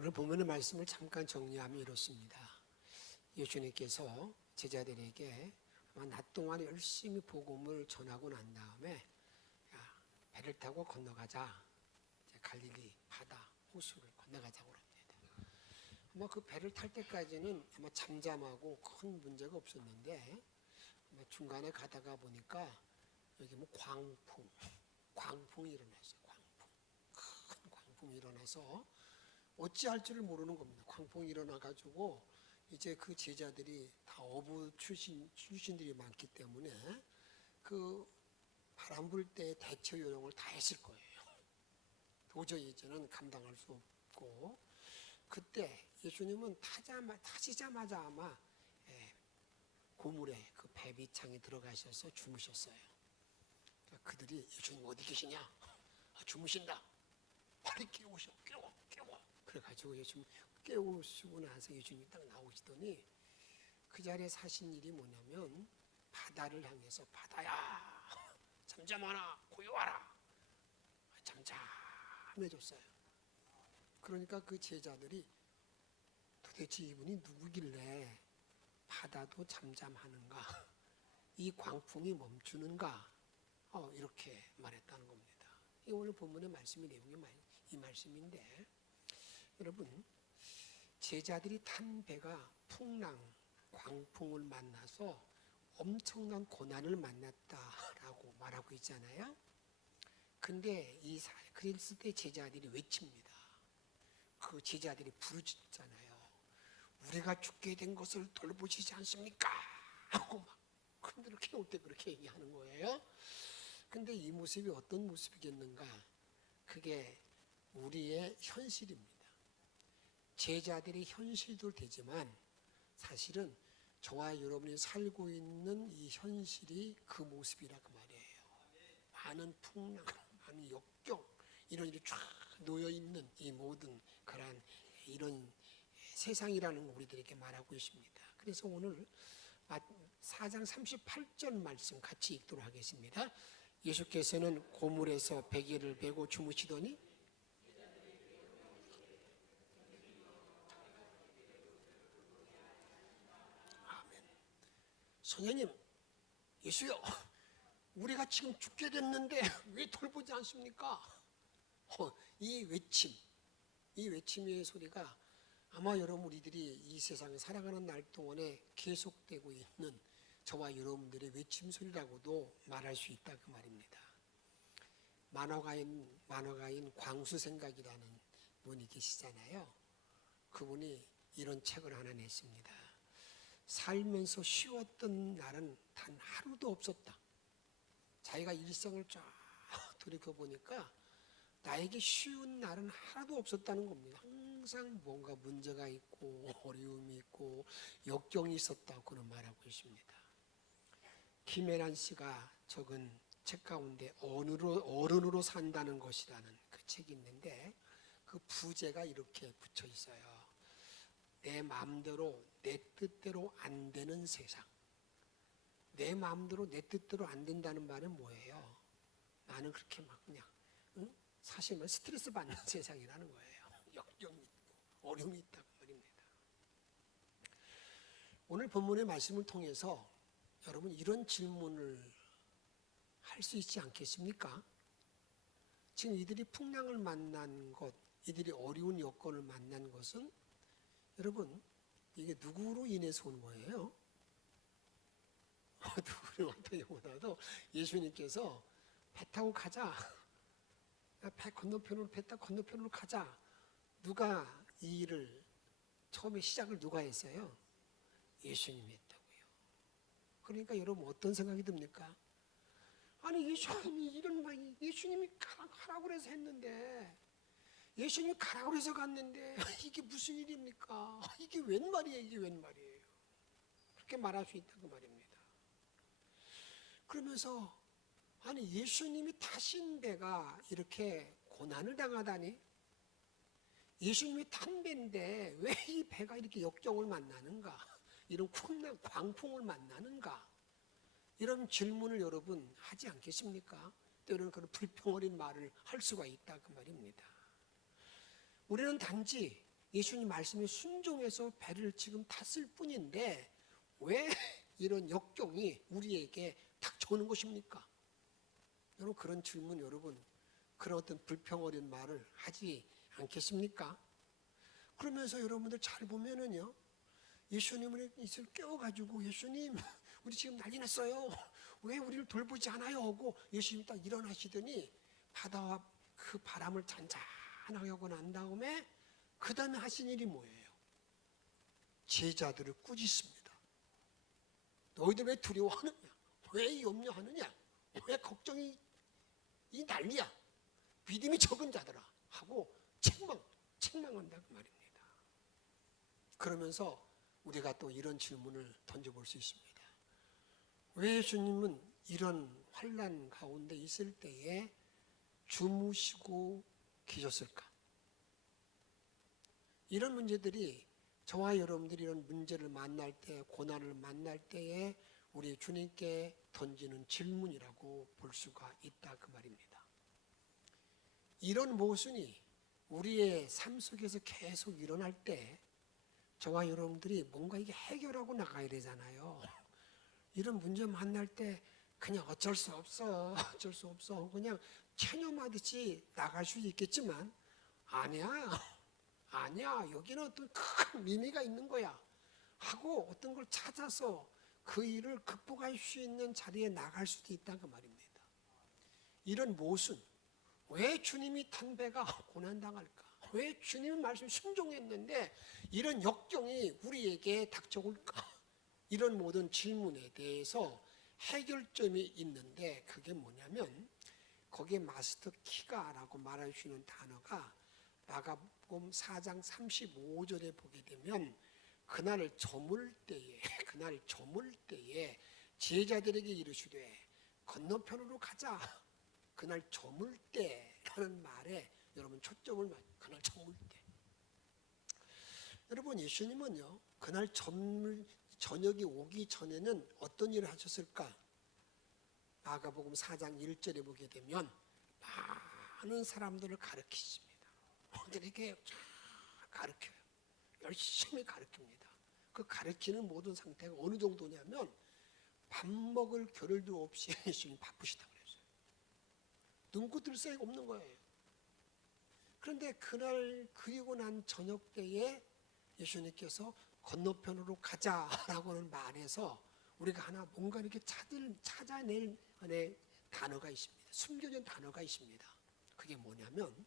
오늘 본문의 말씀을 잠깐 정리하면 이렇습니다. 예수님께서 제자들에게 아마 낮 동안 열심히 복음을 전하고 난 다음에 배를 타고 건너가자. 갈릴리 바다 호수를 건너가자고 합니다. 아마 그 배를 탈 때까지는 아마 잠잠하고 큰 문제가 없었는데 아마 중간에 가다가 보니까 여기 뭐 광풍이 일어났어요. 큰 광풍이 일어나서 어찌할 줄을 모르는 겁니다. 광풍이 일어나가지고 이제 그 제자들이 다 어부 출신들이 많기 때문에 그 바람 불 때 대처 요령을 다 했을 거예요. 도저히 이제는 감당할 수 없고 그때 예수님은 타시자마자 아마 고물에 그 배 밑창에 들어가셔서 주무셨어요. 그러니까 그들이 예수님 어디 계시냐? 주무신다. 빨리 깨워. 그래가지고 예수님 깨우시고 나서 예수님이 딱 나오시더니 그 자리에 사신 일이 뭐냐면 바다를 향해서 바다야 잠잠하라 고요하라 잠잠해졌어요. 그러니까 그 제자들이 도대체 이분이 누구길래 바다도 잠잠하는가 이 광풍이 멈추는가 이렇게 말했다는 겁니다. 이 오늘 본문의 말씀의 내용이 이 말씀인데 여러분 제자들이 탄 배가 풍랑 광풍을 만나서 엄청난 고난을 만났다라고 말하고 있잖아요. 근데 그랬을 때 제자들이 외칩니다. 그 제자들이 부르짖잖아요. 우리가 죽게 된 것을 돌보시지 않습니까? 하고 막 그들을 깨울 때 그렇게 얘기하는 거예요. 근데 이 모습이 어떤 모습이겠는가? 그게 우리의 현실입니다. 제자들의 현실도 되지만 사실은 저와 여러분이 살고 있는 이 현실이 그 모습이라 그 말이에요. 많은 풍랑, 많은 역경 이런 일이 쫙 놓여있는 이 모든 그런 이런 세상이라는 거 우리들에게 말하고 있습니다. 그래서 오늘 4장 38절 말씀 같이 읽도록 하겠습니다. 예수께서는 고물에서 베개를 베고 주무시더니 아멘. 선생님, 예수요, 우리가 지금 죽게 됐는데 왜 돌보지 않습니까? 이 외침의 소리가 아마 여러분 우리들이 이 세상에 살아가는 날 동안에 계속되고 있는 저와 여러분들의 외침 소리라고도 말할 수 있다 그 말입니다. 만화가인 광수생각이라는 분이 계시잖아요. 그분이 이런 책을 하나 냈습니다. 살면서 쉬웠던 날은 단 하루도 없었다. 자기가 일생을 쫙 돌이켜보니까 나에게 쉬운 날은 하나도 없었다는 겁니다. 항상 뭔가 문제가 있고 어려움이 있고 역경이 있었다고 그는 말하고 있습니다. 김혜란 씨가 적은 책 가운데 어른으로 산다는 것이라는 그 책이 있는데 그 부제가 이렇게 붙여 있어요. 내 마음대로 내 뜻대로 안 되는 세상. 내 마음대로 내 뜻대로 안 된다는 말은 뭐예요? 나는 그렇게 막 그냥 사실 스트레스 받는 세상이라는 거예요. 역경이 있고 어려움이 있다고 말입니다. 오늘 본문의 말씀을 통해서 여러분 이런 질문을 할 수 있지 않겠습니까? 지금 이들이 풍랑을 만난 것, 이들이 어려운 여건을 만난 것은 여러분 이게 누구로 인해서 온 거예요? 누구를 어떠냐보다도 예수님께서 배 타고 가자. 배 건너편으로 가자. 누가 이 일을 처음에 시작을 누가 했어요? 예수님이 했다고요. 그러니까 여러분 어떤 생각이 듭니까? 아니 예수님이 가라고 그래서 했는데 예수님이 가라고 그래서 갔는데 이게 무슨 일입니까? 이게 웬 말이에요? 그렇게 말할 수 있다고 말입니다. 그러면서 아니 예수님이 타신 배가 이렇게 고난을 당하다니? 예수님이 탄 배인데 왜 이 배가 이렇게 역경을 만나는가? 이런 광풍을 만나는가? 이런 질문을 여러분 하지 않겠습니까? 때로는 그런 불평 어린 말을 할 수가 있다 그 말입니다. 우리는 단지 예수님 말씀에 순종해서 배를 지금 탔을 뿐인데 왜 이런 역경이 우리에게 닥쳐오는 것입니까? 여러분 그런 질문, 여러분 그런 어떤 불평 어린 말을 하지 않겠습니까? 그러면서 여러분들 잘 보면은요, 예수님을 이슬 깨워가지고 예수님 우리 지금 난리 났어요. 왜 우리를 돌보지 않아요? 하고 예수님이 딱 일어나시더니 바다와 그 바람을 잔잔하게 하고 난 다음에 그 다음에 하신 일이 뭐예요? 제자들을 꾸짖습니다. 너희들 왜 두려워하느냐? 왜 염려하느냐? 왜 걱정이 이 난리야? 믿음이 적은 자들아 하고 책망한다고 말입니다. 그러면서 우리가 또 이런 질문을 던져볼 수 있습니다. 왜 예수님은 이런 환난 가운데 있을 때에 주무시고 계셨을까? 이런 문제들이 저와 여러분들이 이런 문제를 만날 때, 고난을 만날 때에 우리 주님께 던지는 질문이라고 볼 수가 있다 그 말입니다. 이런 모순이 우리의 삶 속에서 계속 일어날 때 저와 여러분들이 뭔가 이게 해결하고 나가야 되잖아요. 이런 문제 만날 때 그냥 어쩔 수 없어 그냥 체념하듯이 나갈 수도 있겠지만 아니야 여기는 어떤 큰 의미가 있는 거야 하고 어떤 걸 찾아서 그 일을 극복할 수 있는 자리에 나갈 수도 있다 그 말입니다. 이런 모순, 왜 주님이 탄 배가 고난당할까? 왜 주님 말씀 순종했는데 이런 역경이 우리에게 닥쳐올까? 이런 모든 질문에 대해서 해결점이 있는데 그게 뭐냐면 거기에 마스터 키가라고 말할 수 있는 단어가 마가복음 4장 35절에 보게 되면 그날 저물 때에 제자들에게 이르시되 건너편으로 가자. 그날 저물 때라는 말에 여러분 초점을 그날 저물 때. 여러분 예수님은요 그날 저녁이 오기 전에는 어떤 일을 하셨을까? 마가복음 4장 1절에 보게 되면 많은 사람들을 가르치십니다. 그들에게 가르쳐요. 열심히 가르칩니다. 그 가르치는 모든 상태가 어느 정도냐면 밥 먹을 겨를도 없이 예수님 바쁘시다고 그랬어요. 눈코 뜰 새가 없는 거예요. 그런데 그날 그리고 난 저녁 때에 예수님께서 건너편으로 가자라고는 말해서 우리가 하나 뭔가 이렇게 찾아낼 단어가 있습니다. 숨겨진 단어가 있습니다. 그게 뭐냐면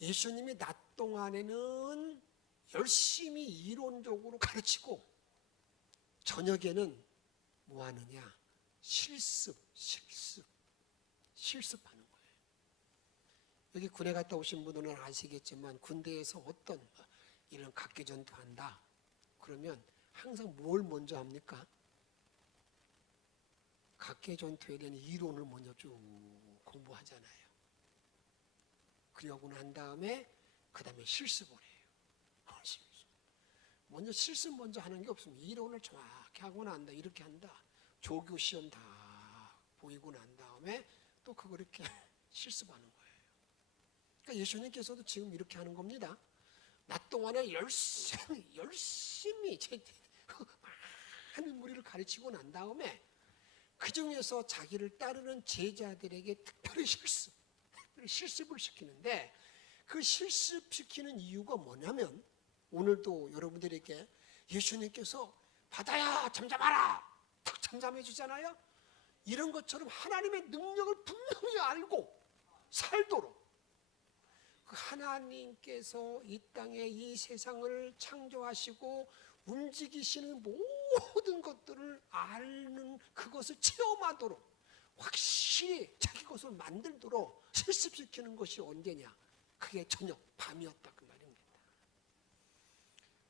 예수님이 낮 동안에는 열심히 이론적으로 가르치고 저녁에는 뭐 하느냐? 실습하는 거예요. 여기 군에 갔다 오신 분들은 아시겠지만 군대에서 어떤 이런 각개전투 한다. 그러면 항상 뭘 먼저 합니까? 각개전투에 대한 이론을 먼저 쭉 공부하잖아요. 그러고 난 다음에 그 다음에 실습을 해요. 먼저 실습 먼저 하는 게 없습니다. 이론을 정확히 하고 난다. 이렇게 한다. 조교 시험 다 보이고 난 다음에 또 그걸 이렇게 실습하는 거예요. 그러니까 예수님께서도 지금 이렇게 하는 겁니다. 낮 동안에 열심히 많은 무리를 가르치고 난 다음에 그 중에서 자기를 따르는 제자들에게 특별히 실습을 시키는데 그 실습시키는 이유가 뭐냐면 오늘도 여러분들에게 예수님께서 바다야 잠잠하라 탁 잠잠해 주잖아요. 이런 것처럼 하나님의 능력을 분명히 알고 살도록 그 하나님께서 이 땅에 이 세상을 창조하시고 움직이시는 모든 것들을 아는 그것을 체험하도록 확실히 자기 것을 만들도록 실습시키는 것이 언제냐? 그게 저녁 밤이었다 그 말입니다.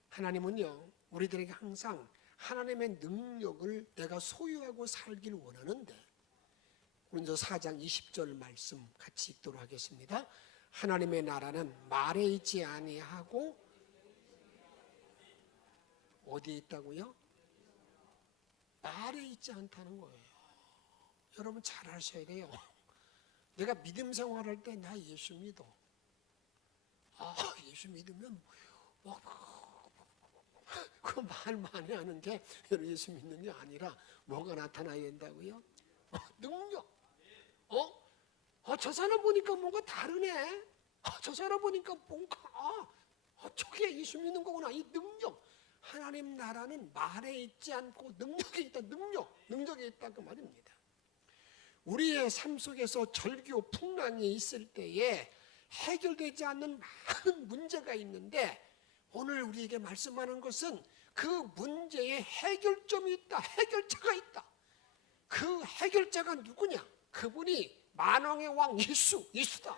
하나님은요 우리들에게 항상 하나님의 능력을 내가 소유하고 살길 원하는데 고린도 4장 20절 말씀 같이 읽도록 하겠습니다. 하나님의 나라는 말에 있지 아니하고 어디에 있다고요? 말에 있지 않다는 거예요. 여러분 잘 아셔야 돼요. 내가 믿음 생활할 때 나 예수 믿어. 예수 믿으면 그 말 많이 하는 게 예수 믿는 게 아니라 뭐가 나타나야 된다고요? 능력. 저 사람 보니까 뭔가 다르네. 저 사람 보니까 뭔가 저게 예수 믿는 거구나. 이 능력. 하나님 나라는 말에 있지 않고 능력에 있다. 능력에 있다 그 말입니다. 우리의 삶 속에서 절규 풍랑이 있을 때에 해결되지 않는 많은 문제가 있는데 오늘 우리에게 말씀하는 것은 그 문제에 해결점이 있다. 해결자가 있다. 그 해결자가 누구냐? 그분이 만왕의 왕 예수다.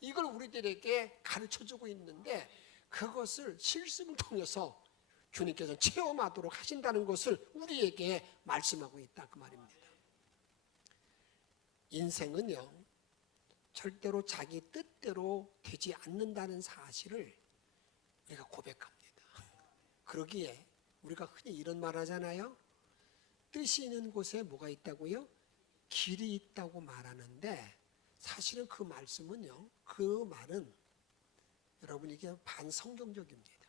이걸 우리들에게 가르쳐주고 있는데 그것을 실습을 통해서 주님께서 체험하도록 하신다는 것을 우리에게 말씀하고 있다 그 말입니다. 인생은요 절대로 자기 뜻대로 되지 않는다는 사실을 우리가 고백합니다. 그러기에 우리가 흔히 이런 말 하잖아요. 뜻이 있는 곳에 뭐가 있다고요? 길이 있다고 말하는데 사실은 그 말씀은요, 그 말은 여러분 이게 반성경적입니다.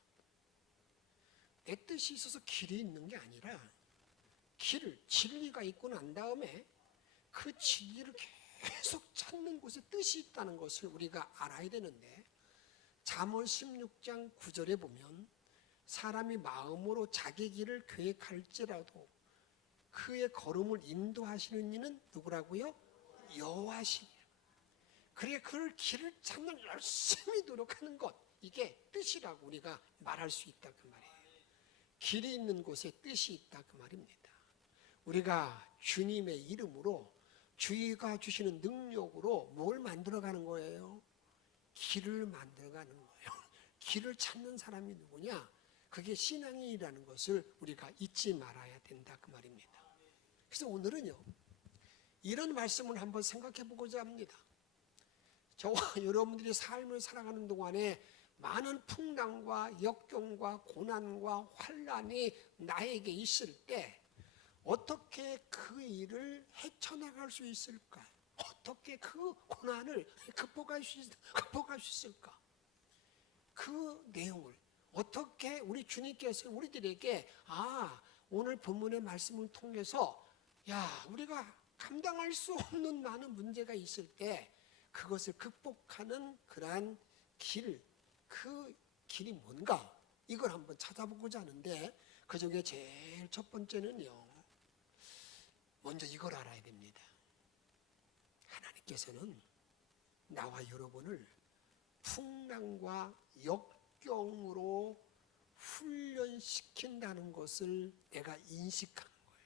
내 뜻이 있어서 길이 있는 게 아니라 진리가 있고 난 다음에 그 진리를 계속 찾는 곳에 뜻이 있다는 것을 우리가 알아야 되는데 잠언 16장 9절에 보면 사람이 마음으로 자기 길을 계획할지라도 그의 걸음을 인도하시는 이는 누구라고요? 여호와시니라. 그래 그 길을 찾는 열심히 노력하는 것 이게 뜻이라고 우리가 말할 수 있다 그 말이에요. 길이 있는 곳에 뜻이 있다 그 말입니다. 우리가 주님의 이름으로 주의가 주시는 능력으로 뭘 만들어가는 거예요? 길을 만들어가는 거예요. 길을 찾는 사람이 누구냐? 그게 신앙이라는 것을 우리가 잊지 말아야 된다 그 말입니다. 그래서 오늘은요 이런 말씀을 한번 생각해 보고자 합니다. 저와 여러분들이 삶을 살아가는 동안에 많은 풍랑과 역경과 고난과 환난이 나에게 있을 때 어떻게 그 일을 헤쳐나갈 수 있을까? 어떻게 그 고난을 극복할 수 있을까? 그 내용을 어떻게 우리 주님께서 우리들에게 오늘 본문의 말씀을 통해서 우리가 감당할 수 없는 많은 문제가 있을 때 그것을 극복하는 그러한 그 길이 뭔가 이걸 한번 찾아보고자 하는데 그 중에 제일 첫 번째는요 먼저 이걸 알아야 됩니다. 하나님께서는 나와 여러분을 풍랑과 역경으로 훈련시킨다는 것을 내가 인식하는 거예요.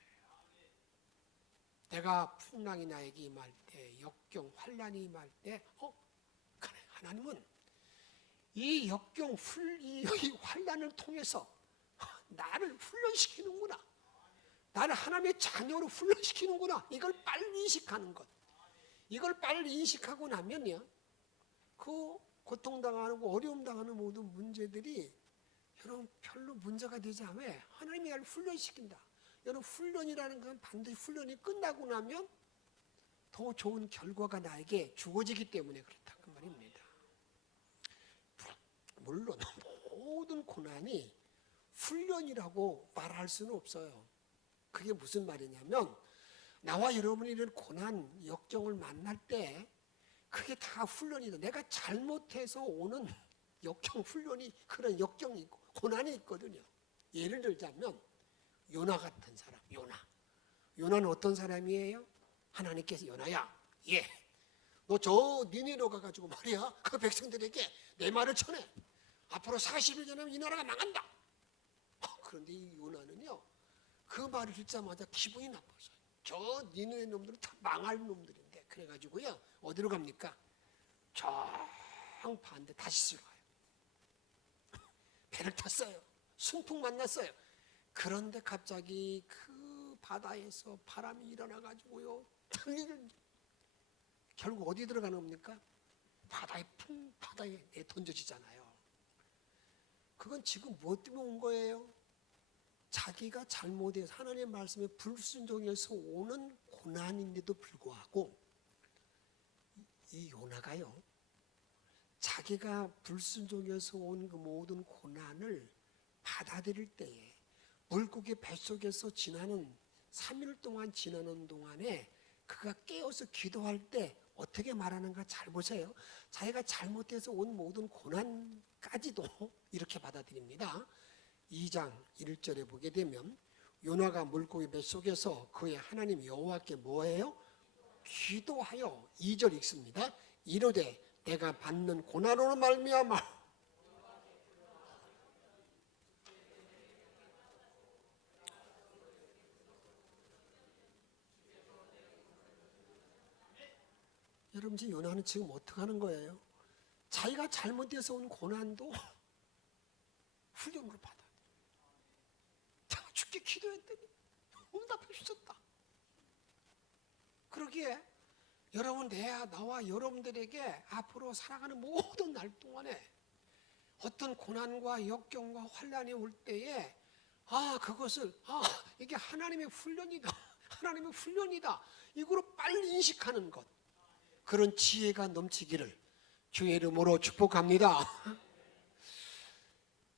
내가 풍랑이 나에게 임할 때 역경, 환난이 임할 때 그래 하나님은 이 역경, 이 환난을 통해서 나를 훈련시키는구나. 나를 하나님의 자녀로 훈련시키는구나. 이걸 빨리 인식하는 것. 이걸 빨리 인식하고 나면요. 그 고통당하고 어려움당하는 모든 문제들이 여러분 별로 문제가 되지 않아요. 왜? 하나님이 나를 훈련시킨다. 여러분 훈련이라는 건 반드시 훈련이 끝나고 나면 더 좋은 결과가 나에게 주어지기 때문에 그렇다 그 말입니다. 물론 모든 고난이 훈련이라고 말할 수는 없어요. 그게 무슨 말이냐면 나와 여러분이 이런 고난, 역경을 만날 때 그게 다 훈련이다. 내가 잘못해서 오는 역경, 훈련이 그런 역경이 있고 고난이 있거든요. 예를 들자면 요나 같은 사람, 요나는 어떤 사람이에요? 하나님께서 요나야, 너 저 니네로 가가지고 말이야 그 백성들에게 내 말을 전해. 앞으로 40일 전에 이 나라가 망한다. 그런데 이 요나는요 그 말을 듣자마자 기분이 나빠서 저 니네 놈들은 다 망할 놈들인데 그래가지고요 어디로 갑니까? 정 반대 다시스로 가요. 배를 탔어요. 순풍 만났어요. 그런데 갑자기 그 바다에서 바람이 일어나가지고요 결국 어디 들어가는 겁니까? 바다에 던져지잖아요. 그건 지금 뭐 때문에 온 거예요? 자기가 잘못해서 하나님의 말씀에 불순종해서 오는 고난인데도 불구하고 이 요나가요 자기가 불순종에서 온 그 모든 고난을 받아들일 때에 물고기 뱃속에서 지나는 3일 동안 지나는 동안에 그가 깨어서 기도할 때 어떻게 말하는가 잘 보세요. 자기가 잘못해서 온 모든 고난까지도 이렇게 받아들입니다. 2장 1절에 보게 되면 요나가 물고기 뱃속에서 그의 하나님 여호와께 뭐해요? 기도하여 2절 읽습니다. 이르되 내가 받는 고난으로 말미암아 여러분 지금 요나는 지금 어떻게 하는 거예요? 자기가 잘못해서 온 고난도 훈련으로 받아요. 내가 죽게 기도했더니 응답해 주셨다. 그러기에 여러분 나와 여러분들에게 앞으로 살아가는 모든 날 동안에 어떤 고난과 역경과 환난이 올 때에 그것을 이게 하나님의 훈련이다. 하나님의 훈련이다. 이거로 빨리 인식하는 것. 그런 지혜가 넘치기를 주의 이름으로 축복합니다.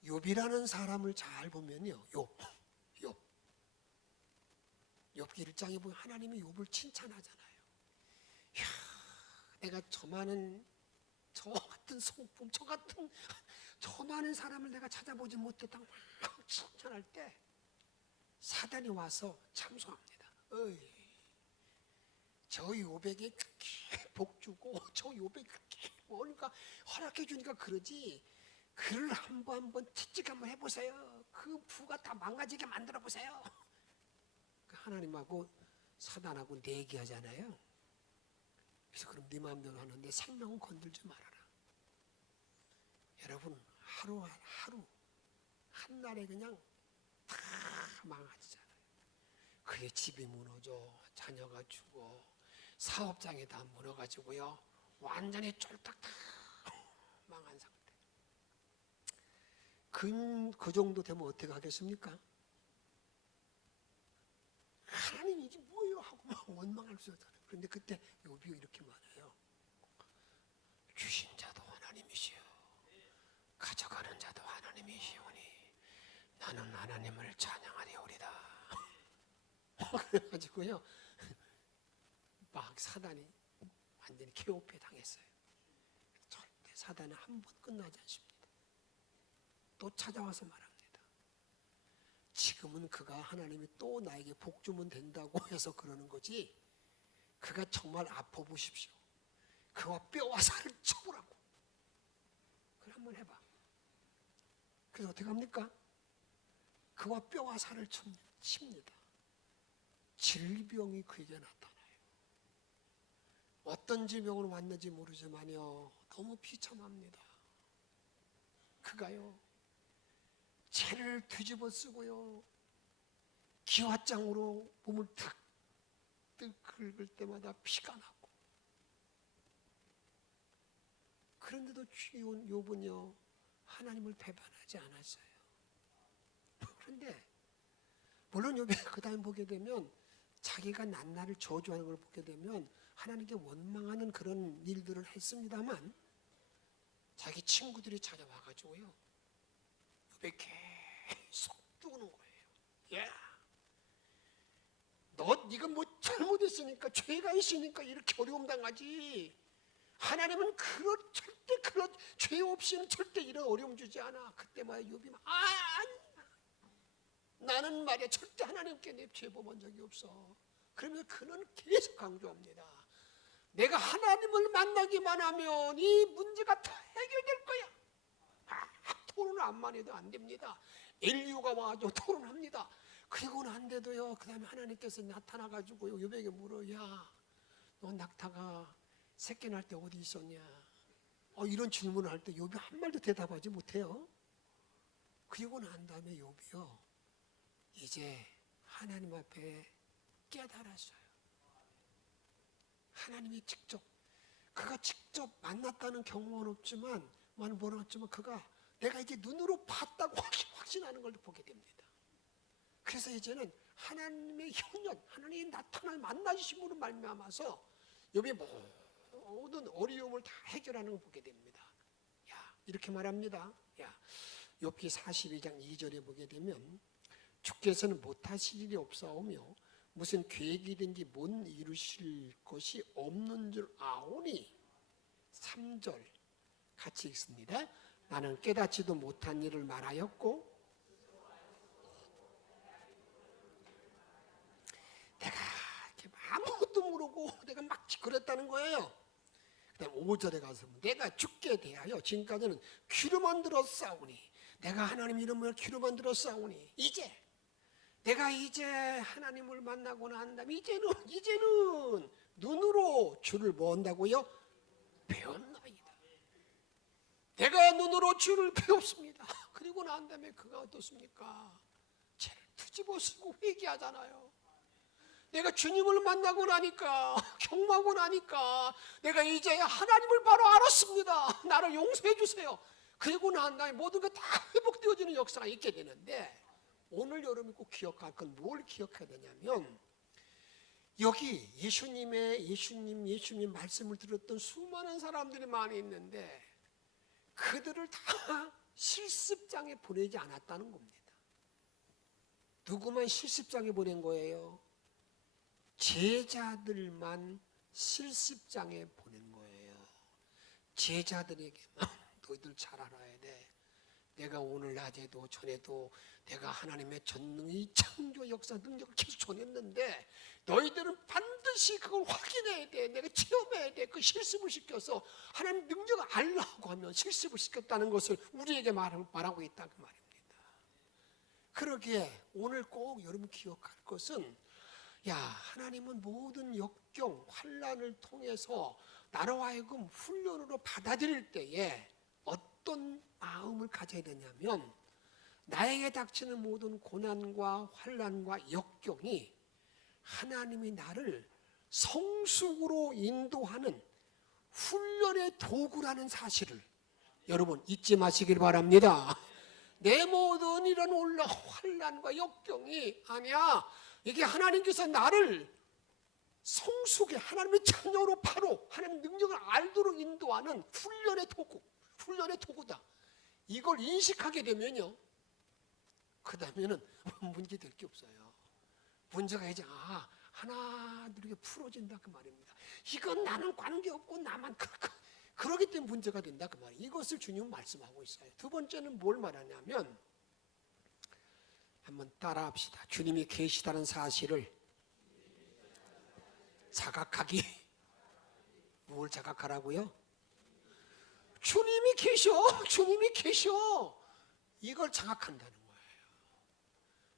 욥이라는 사람을 잘 보면요. 욥기 1장에 보면 하나님이 욥을 칭찬하잖아요. 이야, 내가 저 같은 성품, 저 많은 사람을 내가 찾아보지 못했다고 막 칭찬할 때 사단이 와서 참소합니다. 저 욥에게 그렇게 복 주고 저 욥에게 그렇게 뭔가 허락해 주니까 그러지, 그를 한번 채찍 한번 해보세요. 그 부가 다 망가지게 만들어 보세요. 하나님하고 사단하고 내기하잖아요. 그래서 그럼 네 마음대로 하는데 생명은 건들지 말아라. 여러분 하루 한날에 그냥 다 망가지잖아요. 그의 집이 무너져, 자녀가 죽어, 사업장이 다 무너가지고요, 완전히 쫄딱 다 망한 상태. 그 정도 되면 어떻게 하겠습니까? 하나님 이게 뭐예요? 하고 막 원망할 수 있잖아요. 그런데 그때 욥이 이렇게 말해요. 주신 자도 하나님이시오, 가져가는 자도 하나님이시오니 나는 하나님을 찬양하리오리다. 그래가지고요, 막 사단이 완전히 개업해 당했어요. 절대 사단은 한 번 끝나지 않습니다. 또 찾아와서 말합니다. 지금은 그가 하나님이 또 나에게 복 주면 된다고 해서 그러는 거지, 그가 정말 아파 보십시오. 그와 뼈와 살을 쳐보라고. 그걸 한번 해봐. 그래서 어떻게 합니까? 그와 뼈와 살을 칩니다. 질병이 그에게 나타나요. 어떤 질병으로 왔는지 모르지만요, 너무 비참합니다. 그가요, 채를 뒤집어 쓰고요, 기와장으로 몸을 탁 긁을 때마다 피가 나고, 그런데도 욥은요 하나님을 배반하지 않았어요. 그런데 물론 욥이 그 다음 보게 되면 자기가 낱날을 저주하는 걸 보게 되면 하나님께 원망하는 그런 일들을 했습니다만, 자기 친구들이 찾아와가지고요 욥에 계속 뜨는 거예요. 네가 뭐 잘못했으니까, 죄가 있으니까 이렇게 어려움 당하지. 하나님은 절대 그런 죄 없이는 절대 이런 어려움 주지 않아. 그때마다 욥이 나는 말이야 절대 하나님께 내 죄 범한 적이 없어. 그러면 그는 계속 강조합니다. 내가 하나님을 만나기만 하면 이 문제가 다 해결될 거야. 토론을 암만 해도 안 됩니다. 엘리야가 와가지고 토론합니다. 그리고는 안 돼도요, 그 다음에 하나님께서 나타나가지고요 욥에게 물어. 야, 너 낙타가 새끼 날 때 어디 있었냐? 이런 질문을 할 때 욥이 한 말도 대답하지 못해요. 그리고 난 다음에 욥이요 이제 하나님 앞에 깨달았어요. 하나님이 그가 직접 만났다는 경험은 없지만 그가 내가 이제 눈으로 봤다고 확신하는 걸 보게 됩니다. 그래서 이제는 하나님의 현현, 하나님이 나타날 만나주심으로 말미암아서 욥이 모든 어려움을 다 해결하는 걸 보게 됩니다. 이렇게 말합니다. 욥기 42장 2절에 보게 되면 주께서는 못하실 일이 없사오며 무슨 계획이든지 못 이루실 것이 없는 줄 아오니. 3절 같이 읽습니다. 나는 깨닫지도 못한 일을 말하였고 내가 아무것도 모르고 내가 막 그랬다는 거예요. 그다음 5절에 가서 내가 주께 대하여 지금까지는 귀로 만들어 싸우니 내가 하나님 이름을 귀로 만들어 싸우니 내가 이제 하나님을 만나고 난 다음에 이제는 눈으로 주를 뭐 한다고요? 배웠나이다. 내가 눈으로 주를 배웠습니다. 그리고 난 다음에 그가 어떻습니까? 죄를 뒤집어 쓰고 회개하잖아요. 내가 주님을 만나고 나니까, 경험하고 나니까 내가 이제 하나님을 바로 알았습니다. 나를 용서해 주세요. 그리고 난 다음에 모든 것 다 회복되어지는 역사가 있게 되는데, 오늘 여러분이 꼭 기억할 건 뭘 기억해야 되냐면, 여기 예수님 말씀을 들었던 수많은 사람들이 많이 있는데 그들을 다 실습장에 보내지 않았다는 겁니다. 누구만 실습장에 보낸 거예요? 제자들만 실습장에 보낸 거예요. 제자들에게만 너희들 잘 알아야 돼. 내가 오늘 낮에도 전에도 내가 하나님의 전능의 창조 역사 능력을 계속 전했는데 너희들은 반드시 그걸 확인해야 돼. 내가 체험해야 돼. 그 실습을 시켜서 하나님 능력을 알라고 하면 실습을 시켰다는 것을 우리에게 말하고 있다 그 말입니다. 그러기에 오늘 꼭 여러분 기억할 것은 하나님은 모든 역경, 환난을 통해서 나로 하여금 훈련으로 받아들일 때에 어떤 마음을 가져야 되냐면 나에게 닥치는 모든 고난과 환난과 역경이 하나님이 나를 성숙으로 인도하는 훈련의 도구라는 사실을 여러분 잊지 마시길 바랍니다. 내 모든 이런 환난과 역경이 아니야. 이게 하나님께서 나를 성숙의 하나님의 자녀로 바로 하나님의 능력을 알도록 인도하는 훈련의 도구다. 이걸 인식하게 되면요, 그 다음에는 문제될 게 없어요. 문제가 이제 하나 둘 풀어진다 그 말입니다. 이건 나는 관계없고 나만 그러기 때문에 문제가 된다 그 말이에요. 이것을 주님은 말씀하고 있어요. 두 번째는 뭘 말하냐면, 한번 따라합시다. 주님이 계시다는 사실을 자각하기. 뭘 자각하라고요? 주님이 계셔. 이걸 자각한다는 거예요.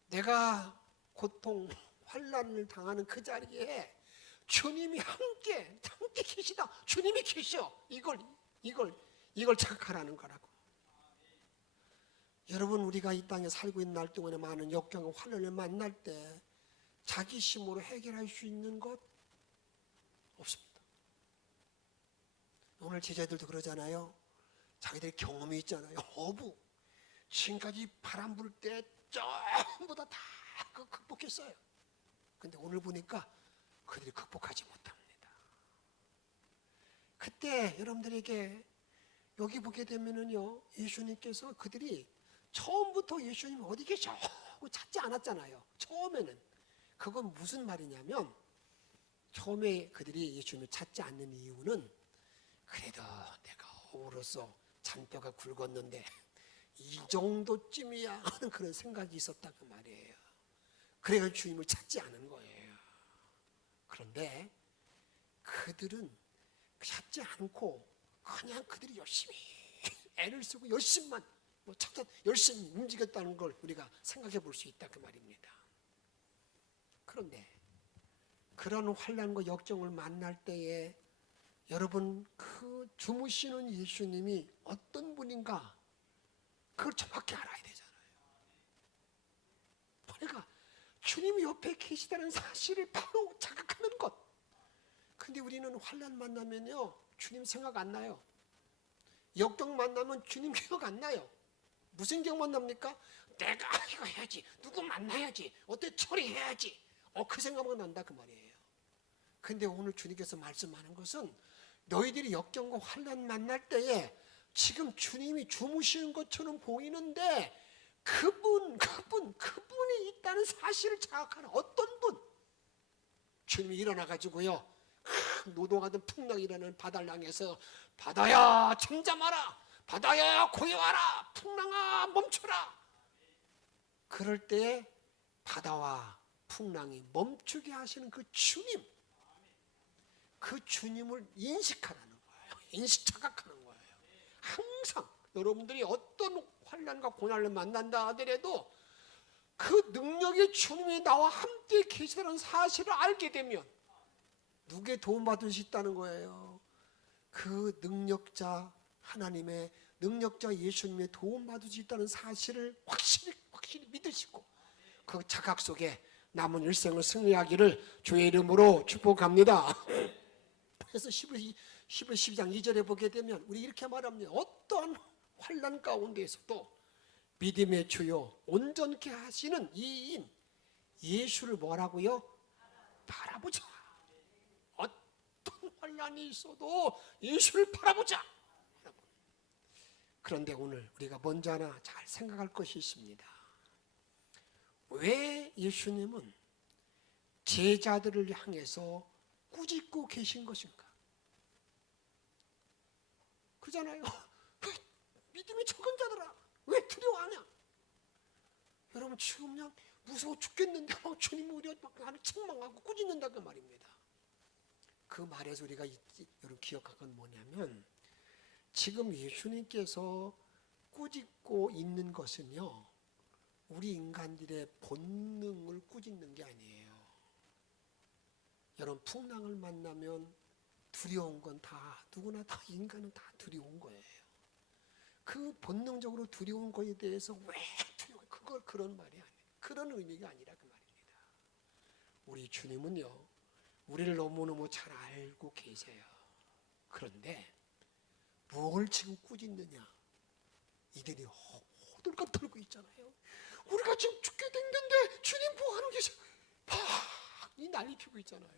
내가 고통, 환난을 당하는 그 자리에 주님이 함께 계시다. 주님이 계셔. 이걸 자각하라는 거라고. 여러분, 우리가 이 땅에 살고 있는 날 동안에 많은 역경과 환난을 만날 때 자기 힘으로 해결할 수 있는 것 없습니다. 오늘 제자들도 그러잖아요. 자기들의 경험이 있잖아요. 어부 지금까지 바람 불 때 전부 다 극복했어요. 근데 오늘 보니까 그들이 극복하지 못합니다. 그때 여러분들에게 여기 보게 되면은요, 예수님께서 그들이 처음부터 예수님 어디 계셔? 하고 찾지 않았잖아요. 처음에는. 그건 무슨 말이냐면, 처음에 그들이 예수님을 찾지 않는 이유는 그래도 내가 어부로서 잔뼈가 굵었는데 이 정도쯤이야 하는 그런 생각이 있었다 그 말이에요. 그래서 주님을 찾지 않은 거예요. 그런데 그들은 찾지 않고 그냥 그들이 열심히 애를 쓰고 열심히 움직였다는 걸 우리가 생각해 볼 수 있다 그 말입니다. 그런데 그런 환난과 역경을 만날 때에 여러분, 그 주무시는 예수님이 어떤 분인가 그걸 정확히 알아야 되잖아요. 그러니까 주님이 옆에 계시다는 사실을 바로 자각하는 것. 근데 우리는 환난 만나면요, 주님 생각 안 나요. 역경 만나면 주님 기억 안 나요. 무슨 기억 만납니까? 내가 이거 해야지, 누구 만나야지, 어떻게 처리해야지, 그 생각만 난다 그 말이에요. 근데 오늘 주님께서 말씀하는 것은 너희들이 역경과 환난 만날 때에 지금 주님이 주무시는 것처럼 보이는데 그분이 있다는 사실을 자각하는 어떤 분, 주님이 일어나가지고요, 노동하던 풍랑이라는 바다를 향해서 바다야 잠잠하라, 바다야 고요하라, 풍랑아 멈춰라. 그럴 때 바다와 풍랑이 멈추게 하시는 그 주님, 그 주님을 인식하라는 거예요. 인식 자각하는 거예요. 항상 여러분들이 어떤 환난과 고난을 만난다 하더라도 그 능력의 주님이 나와 함께 계시다는 사실을 알게 되면 누구의 도움받을 수 있다는 거예요? 그 능력자 하나님의, 능력자 예수님의 도움받을 수 있다는 사실을 확실히 믿으시고 그 자각 속에 남은 일생을 승리하기를 주의 이름으로 축복합니다. 그래서 12장 2절에 보게 되면 우리 이렇게 말합니다. 어떠한 환난 가운데에서도 믿음의 주요 온전케 하시는 이인 예수를 뭐라고요? 바라보자. 어떤 환난이 있어도 예수를 바라보자. 그런데 오늘 우리가 먼저 하나 잘 생각할 것이 있습니다. 왜 예수님은 제자들을 향해서 꾸짖고 계신 것인가? 그잖아요. 믿음이 적은 자들아, 왜 두려워하냐? 여러분 지금 그냥 무서워 죽겠는데 주님 우리 막 나를 책망하고 꾸짖는다 그 말입니다. 그 말에서 우리가 여러분 기억할 건 뭐냐면, 지금 예수님께서 꾸짖고 있는 것은요, 우리 인간들의 본능을 꾸짖는 게 아니에요. 여러분 풍랑을 만나면 두려운 건 다 누구나 다 인간은 다 두려운 거예요. 그 본능적으로 두려운 거에 대해서 왜 두려워? 그걸 그런 말이 아니에요. 그런 의미가 아니라 그 말입니다. 우리 주님은요, 우리를 너무너무 잘 알고 계세요. 그런데 뭘 지금 꾸짖느냐? 이들이 호들갑 털고 있잖아요. 우리가 지금 죽게 됐는데 주님 뭐 하는 계세요? 막 이 난리 피고 있잖아요.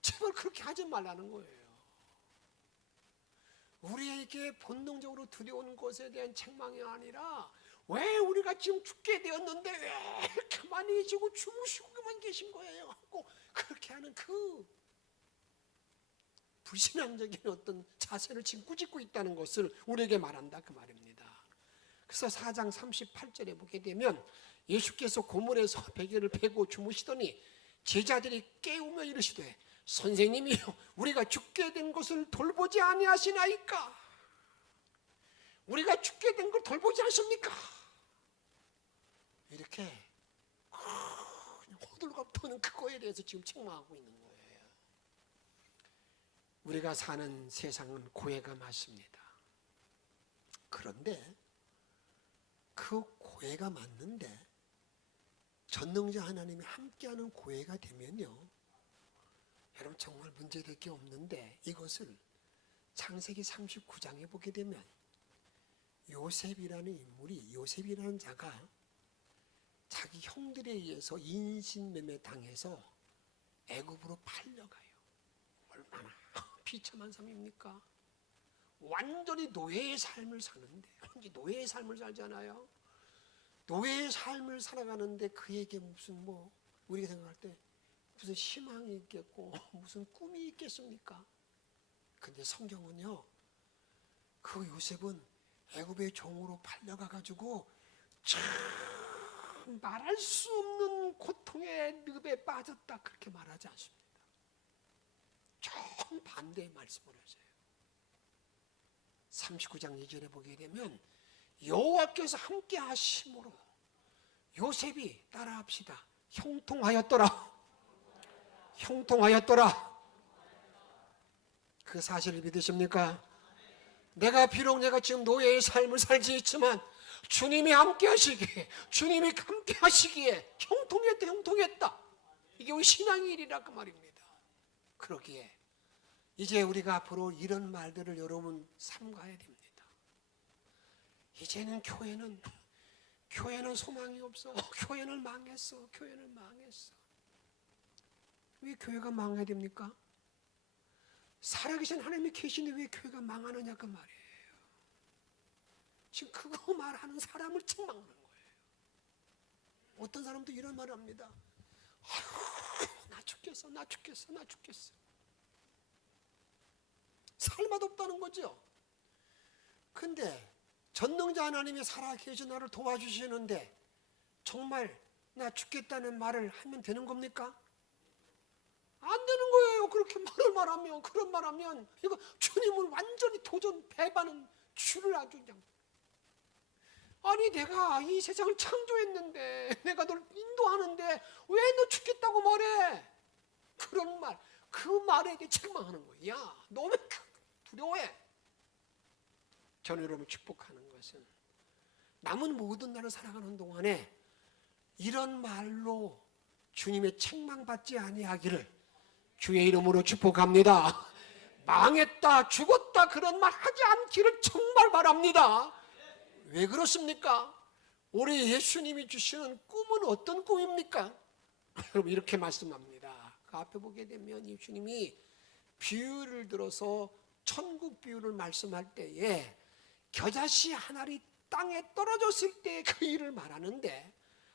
제발 그렇게 하지 말라는 거예요. 우리에게 본능적으로 두려운 것에 대한 책망이 아니라 왜 우리가 지금 죽게 되었는데 왜 가만히 계시고 주무시고만 계신 거예요 하고 그렇게 하는 그 불신앙적인 어떤 자세를 지금 꾸짖고 있다는 것을 우리에게 말한다 그 말입니다. 그래서 4장 38절에 보게 되면 예수께서 고물에서 베개를 베고 주무시더니 제자들이 깨우며 이르시되 선생님이요 우리가 죽게 된 것을 돌보지 아니하시나이까? 우리가 죽게 된 걸 돌보지 않습니까? 이렇게 그냥 호들갑 떠는 그거에 대해서 지금 책망하고 있는 거예요. 우리가 사는 세상은 고해가 많습니다. 그런데 그 고해가 맞는데 전능자 하나님이 함께하는 고해가 되면요, 여러분 정말 문제될 게 없는데, 이것을 창세기 39장에 보게 되면 요셉이라는 인물이, 요셉이라는 자가 자기 형들에 의해서 인신매매 당해서 애굽으로 팔려가요. 얼마나 비참한 삶입니까? 완전히 노예의 삶을 사는데, 노예의 삶을 살잖아요. 노예의 삶을 살아가는데 그에게 무슨 우리가 생각할 때 무슨 희망이 있겠고 무슨 꿈이 있겠습니까? 근데 성경은요, 그 요셉은 애굽의 종으로 팔려가가지고 참 말할 수 없는 고통의 늪에 빠졌다 그렇게 말하지 않습니다. 정반대의 말씀을 하세요. 39장 2절에 보게 되면 여호와께서 함께 하심으로 요셉이, 따라합시다, 형통하였더라. 형통하였더라. 그 사실을 믿으십니까? 내가 비록 지금 노예의 삶을 살지 있지만 주님이 함께 하시기에, 주님이 함께 하시기에 형통했다. 이게 우리 신앙의 일이라 그 말입니다. 그러기에 이제 우리가 앞으로 이런 말들을 여러분 삼가야 됩니다. 이제는 교회는 소망이 없어. 교회는 망했어. 교회는 망했어. 왜 교회가 망해야 됩니까? 살아계신 하나님이 계신데 왜 교회가 망하느냐 그 말이에요. 지금 그거 말하는 사람을 책망하는 거예요. 어떤 사람도 이런 말을 합니다. 아휴, 나 죽겠어, 나 죽겠어, 나 죽겠어. 살 맛 없다는 거죠. 근데 전능자 하나님이 살아계신 나를 도와주시는데 정말 나 죽겠다는 말을 하면 되는 겁니까? 안 되는 거예요. 그렇게 말하면, 그런 말하면 이거 주님을 완전히 도전 배반은 주를 아주 그냥, 아니 내가 이 세상을 창조했는데 내가 널 인도하는데 왜 너 죽겠다고 말해? 그런 말, 그 말에게 책망하는 거예요. 야, 너 왜 두려워해? 저는 여러분 축복하는 것은 남은 모든 날을 살아가는 동안에 이런 말로 주님의 책망받지 아니하기를 주의 이름으로 축복합니다. 망했다, 죽었다 그런 말 하지 않기를 정말 바랍니다. 왜 그렇습니까? 우리 예수님이 주시는 꿈은 어떤 꿈입니까? 여러분 이렇게 말씀합니다. 그 앞에 보게 되면 예수님이 비유를 들어서 천국 비유를 말씀할 때에 겨자씨 한 알이 땅에 떨어졌을 때 그 일을 말하는데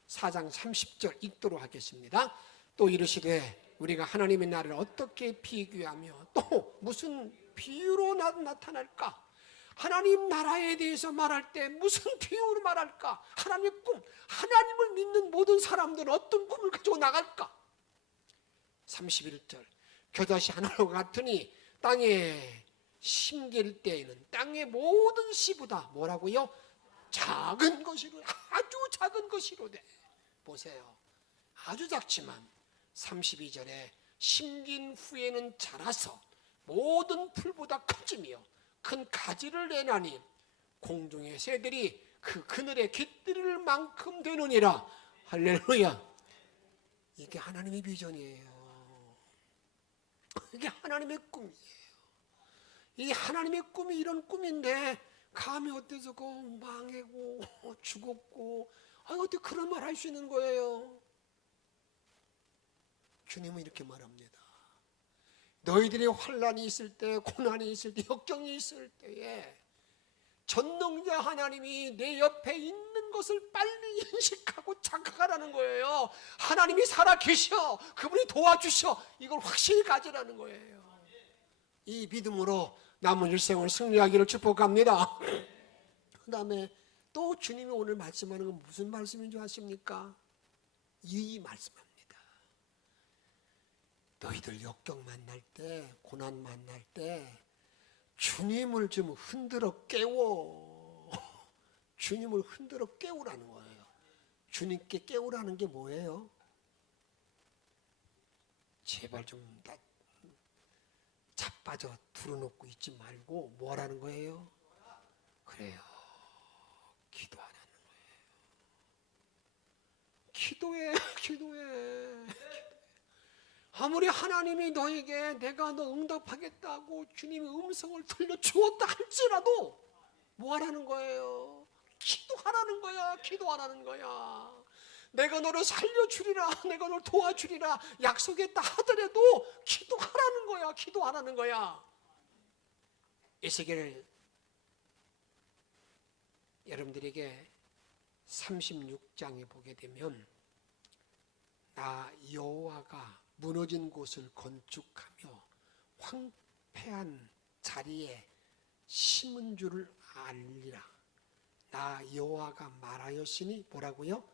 4장 30절 읽도록 하겠습니다. 또 이르시되 우리가 하나님의 나라를 어떻게 비교하며 또 무슨 비유로 나타날까? 하나님 나라에 대해서 말할 때 무슨 비유로 말할까? 하나님의 꿈, 하나님을 믿는 모든 사람들은 어떤 꿈을 가지고 나갈까? 31절 겨자씨 하나로 같으니 땅에 심길 때에는 땅의 모든 씨보다 뭐라고요? 작은 것이로, 아주 작은 것이로 돼. 보세요. 아주 작지만 32절에 심긴 후에는 자라서 모든 풀보다 커지며 큰 가지를 내나니 공중의 새들이 그 그늘에 깃들일 만큼 되느니라. 할렐루야. 이게 하나님의 비전이에요. 이게 하나님의 꿈이에요. 이 하나님의 꿈이 이런 꿈인데 감히 어때서 그 망하고 죽었고 어떻게 그런 말 할 수 있는 거예요? 주님은 이렇게 말합니다. 너희들의 환난이 있을 때, 고난이 있을 때, 역경이 있을 때에 전능자 하나님이 내 옆에 있는 것을 빨리 인식하고 착각하라는 거예요. 하나님이 살아계셔, 그분이 도와주셔, 이걸 확실히 가지라는 거예요. 이 믿음으로 남은 일생을 승리하기를 축복합니다. 그 다음에 또 주님이 오늘 말씀하는 건 무슨 말씀인 줄 아십니까? 이 말씀합니다. 너희들 역경 만날 때, 고난 만날 때 주님을 좀 흔들어 깨워. 주님을 흔들어 깨우라는 거예요. 주님께 깨우라는 게 뭐예요? 제발 좀 자빠져 두려놓고 있지 말고 뭐라는 거예요? 그래요. 기도하라는 거예요. 기도해, 기도해. 아무리 하나님이 너에게 내가 너 응답하겠다고 주님의 음성을 들려주었다 할지라도 뭐 하라는 거예요? 기도하라는 거야. 기도하라는 거야. 내가 너를 살려주리라, 내가 너를 도와주리라 약속했다 하더라도 기도하라는 거야. 기도하라는 거야. 에스겔 여러분들에게 36장에 보게 되면 나 여호와가 무너진 곳을 건축하며 황폐한 자리에 심은 줄을 알리라. 나 여호와가 말하였으니 뭐라고요?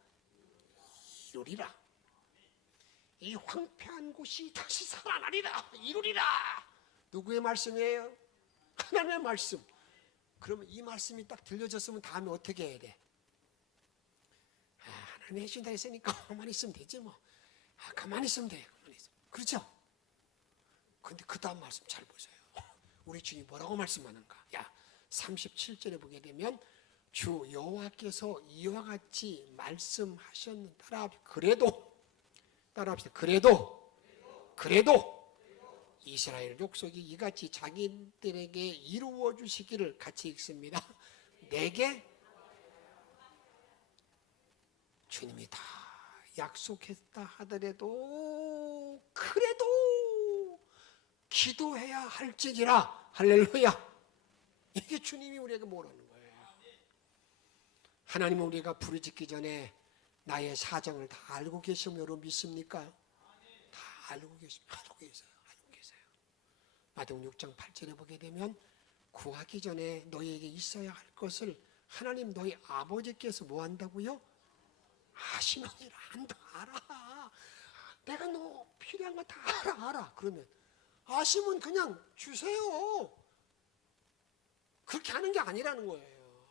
이루리라. 이 황폐한 곳이 다시 살아나리라. 이루리라. 누구의 말씀이에요? 하나님의 말씀. 그러면 이 말씀이 딱 들려졌으면 다음에 어떻게 해야 돼? 하나님이 해준다 했으니까 가만히 있으면 되지 뭐. 가만히 있으면 돼. 가만히 있으면. 그렇죠? 근데 그 다음 말씀 잘 보세요. 우리 주님 뭐라고 말씀하는가? 37절에 보게 되면 주 여호와께서 이와 같이 말씀하셨는 따라합시다. 그래도 이스라엘 족속이 이같이 자기들에게 이루어 주시기를 같이 읽습니다. 내게 주님이 다 약속했다 하더라도 그래도 기도해야 할지니라. 할렐루야. 이게 주님이 우리에게 뭐라는 거예요? 하나님은 우리가 부르짖기 전에 나의 사정을 다 알고 계심으로 믿습니까? 다 알고 계세요. 알고 계세요. 마태복음 6장 8절에 보게 되면 구하기 전에 너희에게 있어야 할 것을 하나님 너희 아버지께서 뭐 한다고요? 아시느니라. 다 알아. 내가 너 필요한 거 다 알아. 그러면 아시면 그냥 주세요. 그렇게 하는 게 아니라는 거예요.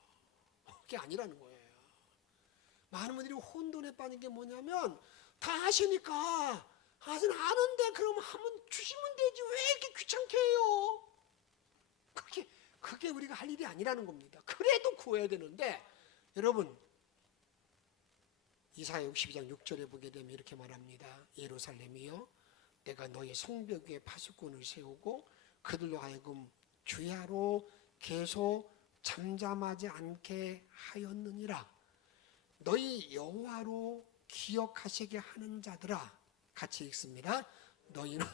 그게 아니라는 거예요. 많은 분들이 혼돈에 빠진 게 뭐냐면 다 아시니까 아는데 그럼 하면 주시면 되지 왜 이렇게 귀찮게 해요? 그게 우리가 할 일이 아니라는 겁니다. 그래도 구해야 되는데 여러분 이사야 62장 6절에 보게 되면 이렇게 말합니다. 예루살렘이여 내가 너희 성벽 위에 파수꾼을 세우고 그들로 하여금 주야로 계속 잠잠하지 않게 하였느니라. 너희 여호와로 기억하시게 하는 자들아. 같이 읽습니다. 너희는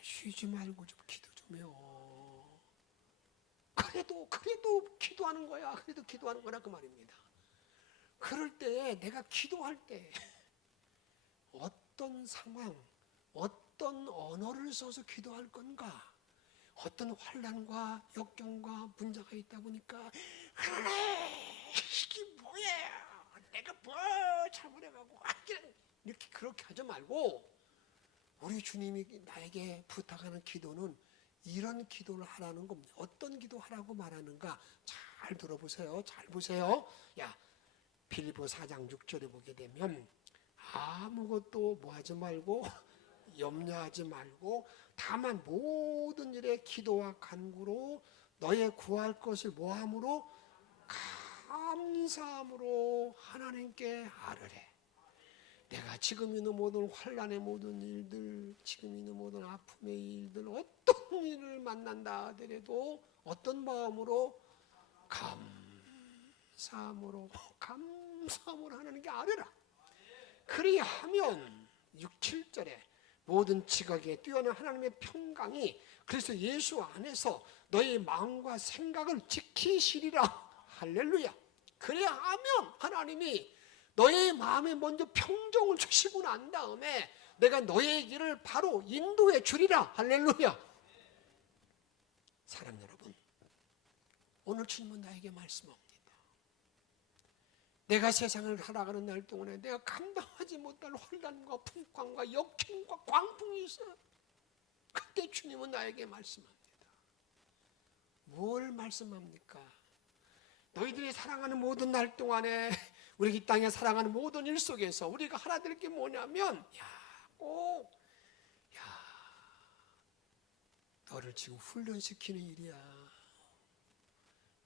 쉬지 말고 좀 기도 좀 해요. 그래도 기도하는 거야. 그래도 기도하는 거라 그 말입니다. 그럴 때 내가 기도할 때 어떤 상황, 어떤 언어를 써서 기도할 건가? 어떤 환난과 역경과 문제가 있다 보니까 이게 뭐야? 내가 뭐 잘못해가고 이렇게 그렇게 하지 말고 우리 주님이 나에게 부탁하는 기도는 이런 기도를 하라는 겁니다. 어떤 기도 하라고 말하는가? 잘 들어보세요. 잘 보세요. 빌립보 4장 6절에 보게 되면 아무것도 뭐 하지 말고 염려하지 말고 다만 모든 일에 기도와 간구로 너의 구할 것을 뭐함으로 감사함으로 하나님께 아뢰래. 내가 지금 있는 모든 환난의 모든 일들, 지금 있는 모든 아픔의 일들, 어떤 일을 만난다 하더라도 어떤 마음으로 감사함으로 하나님께 아뢰라. 그리하면 6, 7절에 모든 지각에 뛰어난 하나님의 평강이 그래서 예수 안에서 너의 마음과 생각을 지키시리라. 할렐루야. 그래야 하면 하나님이 너의 마음에 먼저 평정을 주시고 난 다음에 내가 너의 길을 바로 인도해 주리라. 할렐루야. 사랑 여러분, 오늘 주님은 나에게 말씀합니다. 내가 세상을 살아가는 날 동안에 내가 감당하지 못할 환난과 풍광과 역경과 광풍이 있어요. 그때 주님은 나에게 말씀합니다. 뭘 말씀합니까? 너희들이 사랑하는 모든 날 동안에 우리 이 땅에 살아가는 모든 일 속에서 우리가 하나 될 게 뭐냐면 너를 지금 훈련시키는 일이야.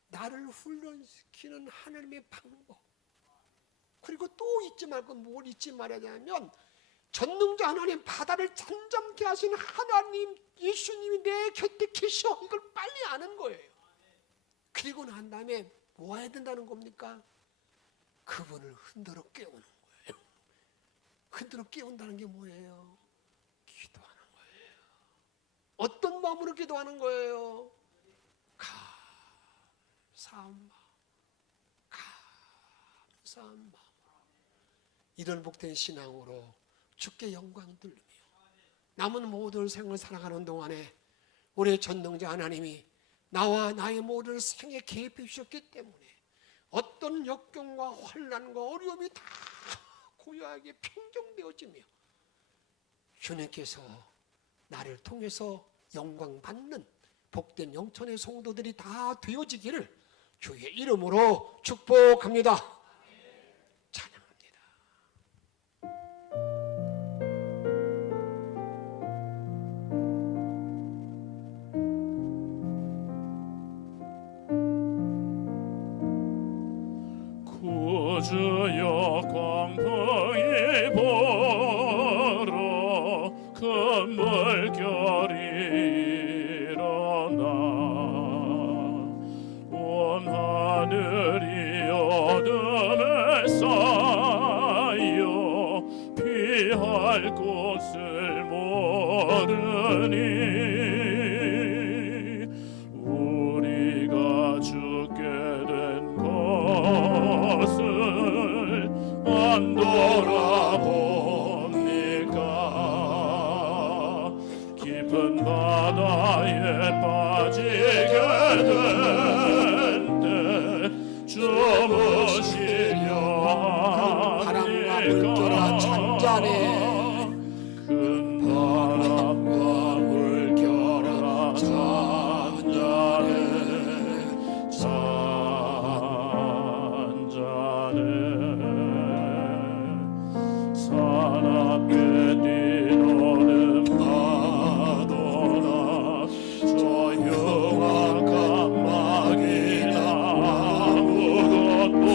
나를 훈련시키는 하나님의 방법. 그리고 또 잊지 말고 뭘 잊지 말아야 되냐면 전능자 하나님, 바다를 잠잠케 하시는 하나님 예수님이 내 곁에 계셔. 이걸 빨리 아는 거예요. 그리고 난 다음에 뭐 해야 된다는 겁니까? 그분을 흔들어 깨우는 거예요. 흔들어 깨운다는 게 뭐예요? 기도하는 거예요. 어떤 마음으로 기도하는 거예요? 감사한 마음. 이런 복된 신앙으로 주께 영광 돌리며 남은 모든 생을 살아가는 동안에 우리 전능자 하나님이 나와 나의 모든 생에 개입해 주셨기 때문에 어떤 역경과 환난과 어려움이 다 고요하게 평정되어지며 주님께서 나를 통해서 영광 받는 복된 영천의 성도들이 다 되어지기를 주의 이름으로 축복합니다. 주여 광풍이 불어 큰 물결이 일어나 온 하늘이 어둠에 쌓여 피할 곳을 모르니 우리가 죽게 되 잔잔해 큰 바람과 물결아 잔잔해 잔잔해 사납게 뛰노는 파도나 조용한 깜막이나 아무것도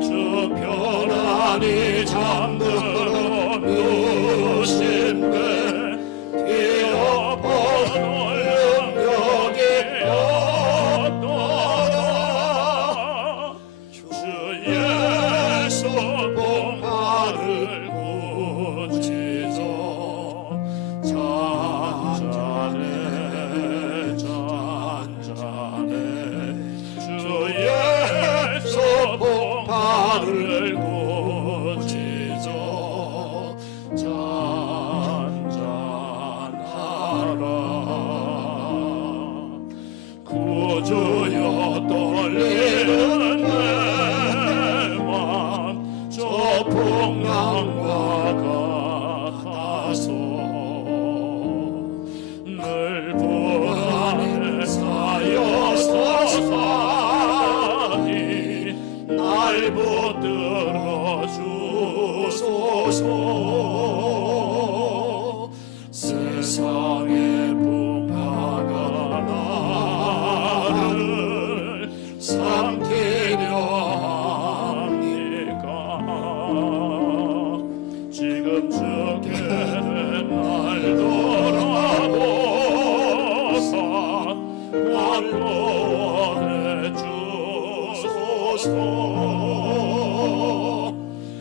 주 편안히 잠들어 누신데 뛰어보는 능력이 없도다 주 예수 봉파를 고치소 잔잔해 잔잔해 주 예수 봉파를 고치소 잔잔하라 구주여 떨리는 내맘 저 풍랑과 같아서 늘 불안에 사여서사니 날 붙들어 주소서 세상의 풍파가 나를 삼키려 합니까 지금 주게 날 돌아보사 관로해 주소서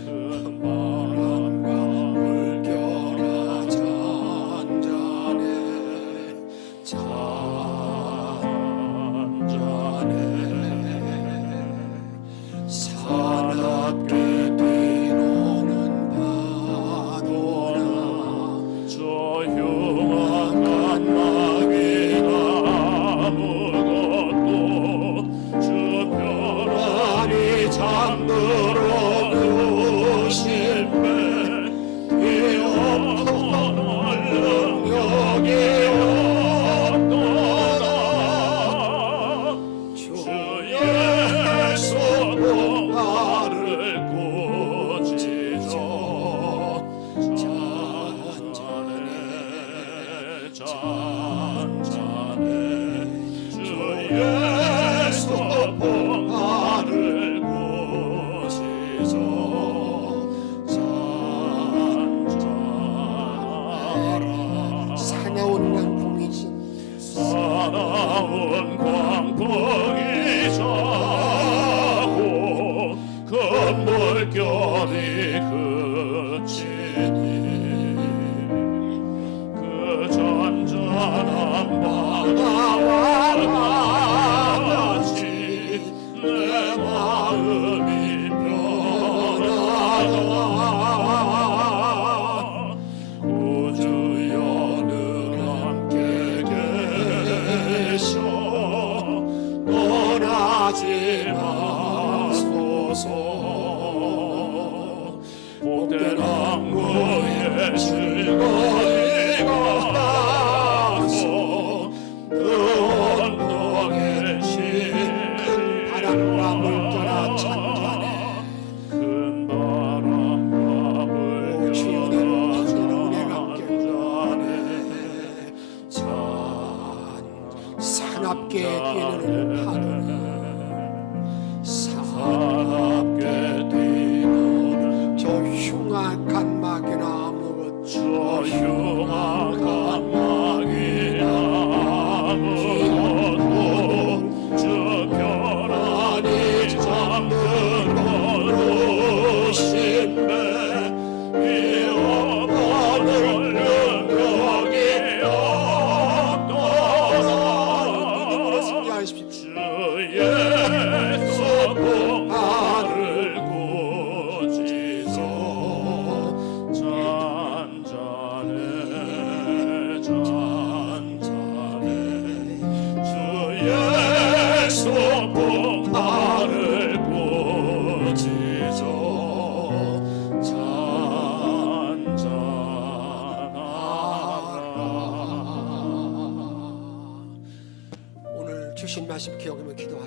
큰 바람과 물결아 잔잔해 잔잔해 사납게 뛰노는 파도나 조용한 깜막이나 아무것도 주 편안히 잠들어 누심에 뛰어보는 능력이 없도다 주 예수 봉파를 고치소 잔잔해 잔잔해 주 예수 봉파를 고치소 잔잔하라 사나운 강풍이신 사나운 광풍이 자고 큰 물결이 그치니 그 잔잔한 바다와 같이 내 마음이 변하다 구주여 늘 함께 계셔 떠나지 마소서 복된 항구의 즐거이 가서 그 언덕에 바람과 물결아 잔잔해 큰 바람과 주여 물결아 잔잔해 사납게 뛰는 파도나 사납게 뛰노는 저 흉악한 막이나 아무것도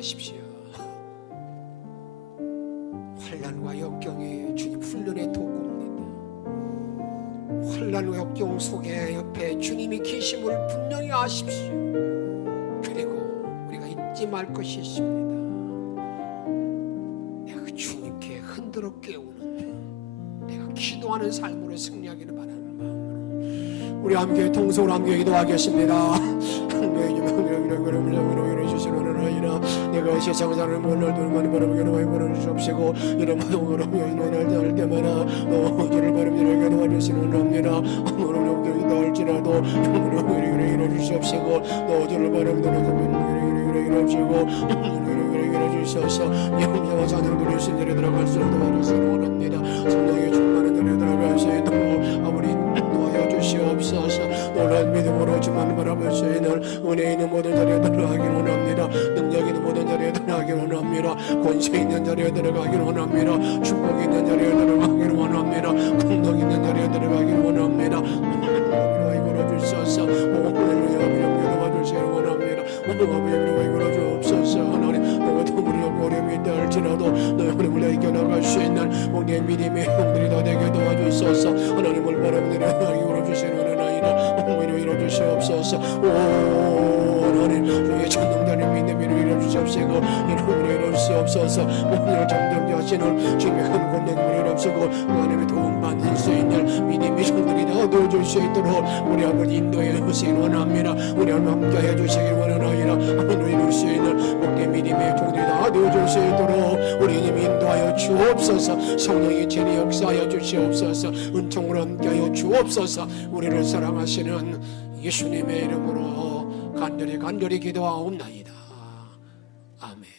하십시오. 환난과 역경이 주님 훈련의 도구입니다. 환난과 역경 속에 옆에 주님이 계심을 분명히 아십시오. 그리고 우리가 잊지 말 것이 있습니다. 내가 주님께 흔들어 깨우는, 내가 기도하는 삶으로 승리하기를 바라는 마음으로 우리 함께 통성으로 함께 기도하겠습니다. 내가 세상 사는 오늘도 많이 바라보기를 많이 바라주시옵시고 이런 마음으로 날 때마다 너희를 바라보기를 도와주시는 합니다. 아무런 경우도 할지라도 영으로 이루어주시옵시고 너희를 바라보기를 이루어주시옵소서. 영생과 찬양 누릴 수 있는 자리에 들어갈 수 있도록 도와주시기 합니다. 성령의 충만한 자리에 들어갈 수 있도록 아버지 도와여 주시옵소서. 놀란 믿음으로 주만 바라볼 수 있는 은혜 있는 모든 자리에 들어가기를 원합니다. 능력 있는 모든 자리에 들어가기를 원합니다. 권세 있는 자리에 들어가기를 원합니다. 축복 있는 자리에 들어가기를 원합니다. 공덕 있는 자리에 들어가기를 원합니다. 이끌어 주소서. 오늘을 도와주시기를 원합니다. 오늘 이끌어 주옵소서. 하나님 내가 더불어 어려움이 있다 할지라도 너의 하나님을 이겨나갈 수 있는 우리의 믿음의 형들이 다 되게 도와주소서. 하나님을 바라보는 이끌어 주시는 은혜나이다. 오히려 이뤄주시옵소서. 오 하나님 주의 전능자를 믿음으로 이뤄주시옵시고 이름으로 이뤄주시옵소서. 오늘 잠잠자신을 주님의 한 권능으로 이뤄주시고 하나님의 도움 받을 수 있는 믿음의 종들이 다 도와줄 수 있도록 우리 아버지 인도해 주시길 원합니다. 우리 하나님 함께 해주시길 원하나이다. 하나님을 이룰 수 있는 목대 믿음의 종들이 다 도와줄 수 있도록 우리 주님 인도하여 주옵소서. 성령의 진리 역사하여 주시옵소서. 은총으로 함께하여 주옵소서. 우리를 사랑하시는 예수님의 이름으로 간절히 기도하옵나이다. 아멘.